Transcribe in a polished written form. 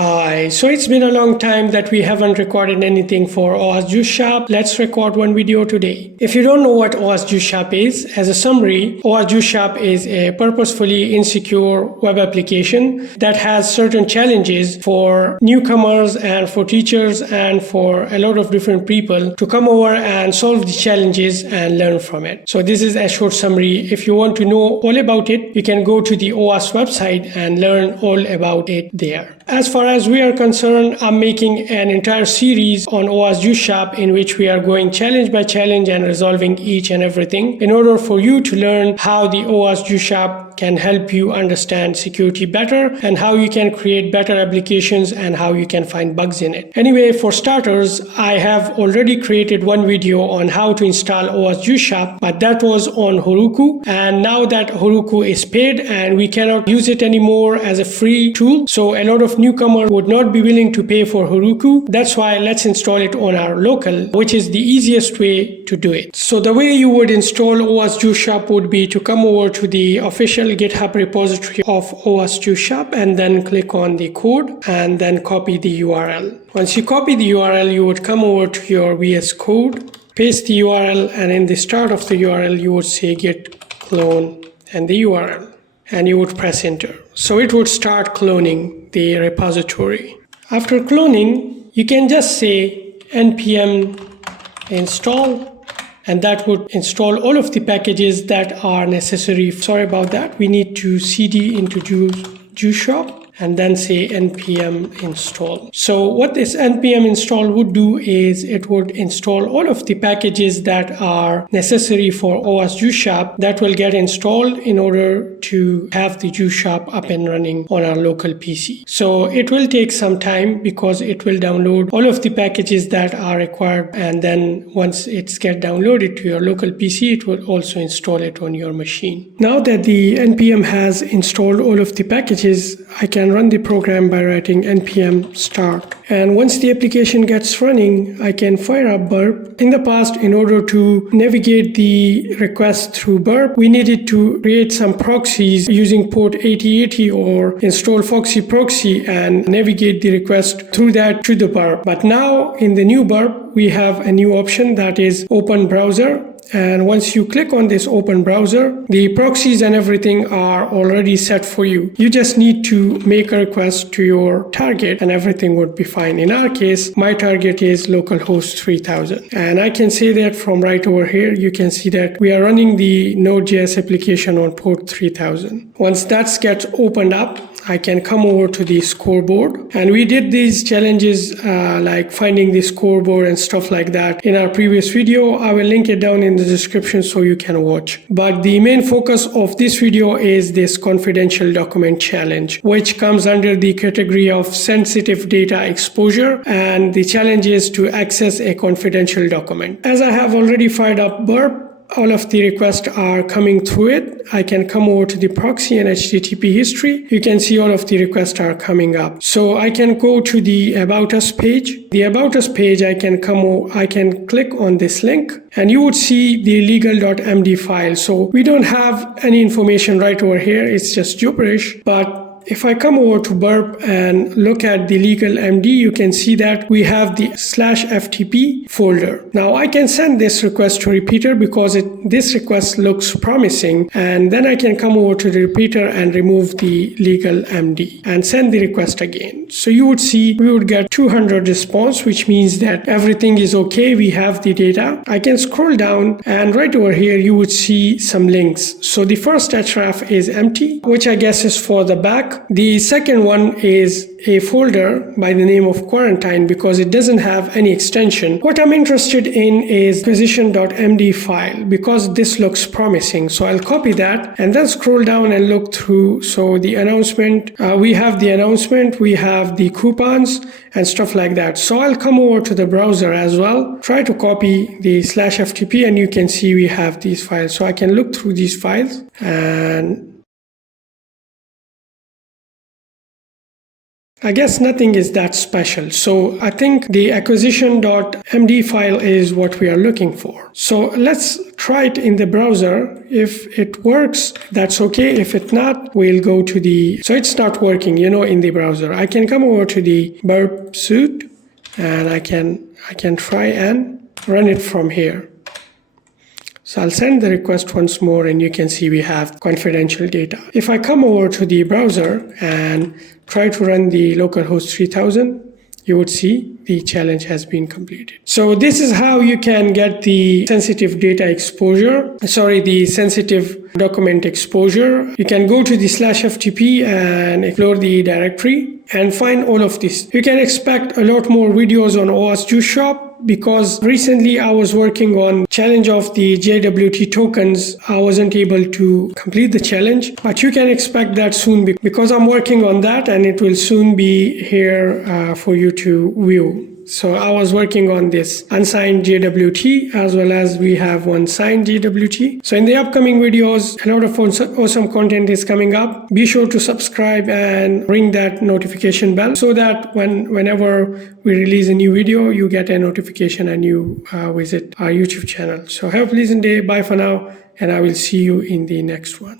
Hi, so it's been a long time that we haven't recorded anything for OWASP Juice Shop. Let's record one video today. If you don't know what OWASP Juice Shop is, as a summary, OWASP Juice Shop is a purposefully insecure web application that has certain challenges for newcomers and for teachers and for a lot of different people to come over and solve the challenges and learn from it. So this is a short summary. If you want to know all about it, you can go to the OWASP website and learn all about it there. As far as we are concerned, I'm making an entire series on OWASP Juice Shop in which we are going challenge by challenge and resolving each and everything in order for you to learn how the OWASP Juice Shop can help you understand security better and how you can create better applications and how you can find bugs in it. Anyway, for starters, I have already created one video on how to install OWASP Juice Shop, but that was on Heroku, and now that Heroku is paid and we cannot use it anymore as a free tool, so a lot of newcomers would not be willing to pay for Heroku. That's why let's install it on our local, which is the easiest way to do it. So the way you would install OWASP Juice Shop would be to come over to the official GitHub repository of OWASP Juice Shop and then click on the code and then copy the URL. Once you copy the URL, you would come over to your VS Code, paste the URL, and in the start of the URL, you would say git clone and the URL, and you would press enter. So it would start cloning the repository. After cloning, you can just say npm install, and that would install all of the packages that are necessary. Sorry about that. We need to cd into Juice Shop and then say npm install. So what this npm install would do is it would install all of the packages that are necessary for OWASP Juice Shop that will get installed in order to have the Juice Shop up and running on our local PC. So it will take some time because it will download all of the packages that are required, and then once it's get downloaded to your local PC, it will also install it on your machine. Now that the npm has installed all of the packages, I can run the program by writing npm start. And once the application gets running, I can fire up Burp. In the past, in order to navigate the request through Burp, we needed to create some proxies using port 8080 or install Foxy proxy and navigate the request through that to the Burp. But now in the new Burp, we have a new option that is open browser. And once you click on this open browser, the proxies and everything are already set for you. You just need to make a request to your target and everything would be fine. In our case, my target is localhost 3000. And I can say that from right over here, you can see that we are running the Node.js application on port 3000. Once that gets opened up, I can come over to the scoreboard, and we did these challenges like finding the scoreboard and stuff like that in our previous video. I will link it down in the description so you can watch. But the main focus of this video is this confidential document challenge, which comes under the category of sensitive data exposure, and the challenge is to access a confidential document. As I have already fired up Burp, all of the requests are coming through it. I can come over to the proxy and HTTP history. You can see all of the requests are coming up. So I can go to the About Us page. The About Us page, I can click on this link and you would see the legal.md file. So we don't have any information right over here. It's just gibberish. But if I come over to Burp and look at the legal MD, you can see that we have the /ftp folder. Now I can send this request to repeater because this request looks promising, and then I can come over to the repeater and remove the legal MD and send the request again. So you would see we would get 200 response, which means that everything is okay. We have the data. I can scroll down and right over here you would see some links. So the first href is empty, which I guess is for the back. The second one is a folder by the name of quarantine because it doesn't have any extension. What I'm interested in is position.md file because this looks promising. So I'll copy that and then scroll down and look through. So the announcement, we have the announcement, we have the coupons and stuff like that. So I'll come over to the browser as well, try to copy the /ftp, and you can see we have these files. So I can look through these files, and I guess nothing is that special. So I think the acquisition.md file is what we are looking for. So let's try it in the browser. If it works, that's okay. If it's not, we'll go to so it's not working, in the browser. I can come over to the Burp suite and I can try and run it from here. So I'll send the request once more and you can see we have confidential data. If I come over to the browser and try to run the localhost 3000, you would see the challenge has been completed. So this is how you can get the sensitive data exposure, the sensitive document exposure. You can go to the /ftp and explore the directory and find all of this. You can expect a lot more videos on OWASP Juice Shop, because recently I was working on challenge of the JWT tokens. I wasn't able to complete the challenge, but you can expect that soon because I'm working on that and it will soon be here for you to view. So I was working on this unsigned JWT as well as we have one signed JWT. So in the upcoming videos, a lot of awesome content is coming up. Be sure to subscribe and ring that notification bell so that whenever we release a new video, you get a notification and you visit our YouTube channel. So have a pleasant day. Bye for now, and I will see you in the next one.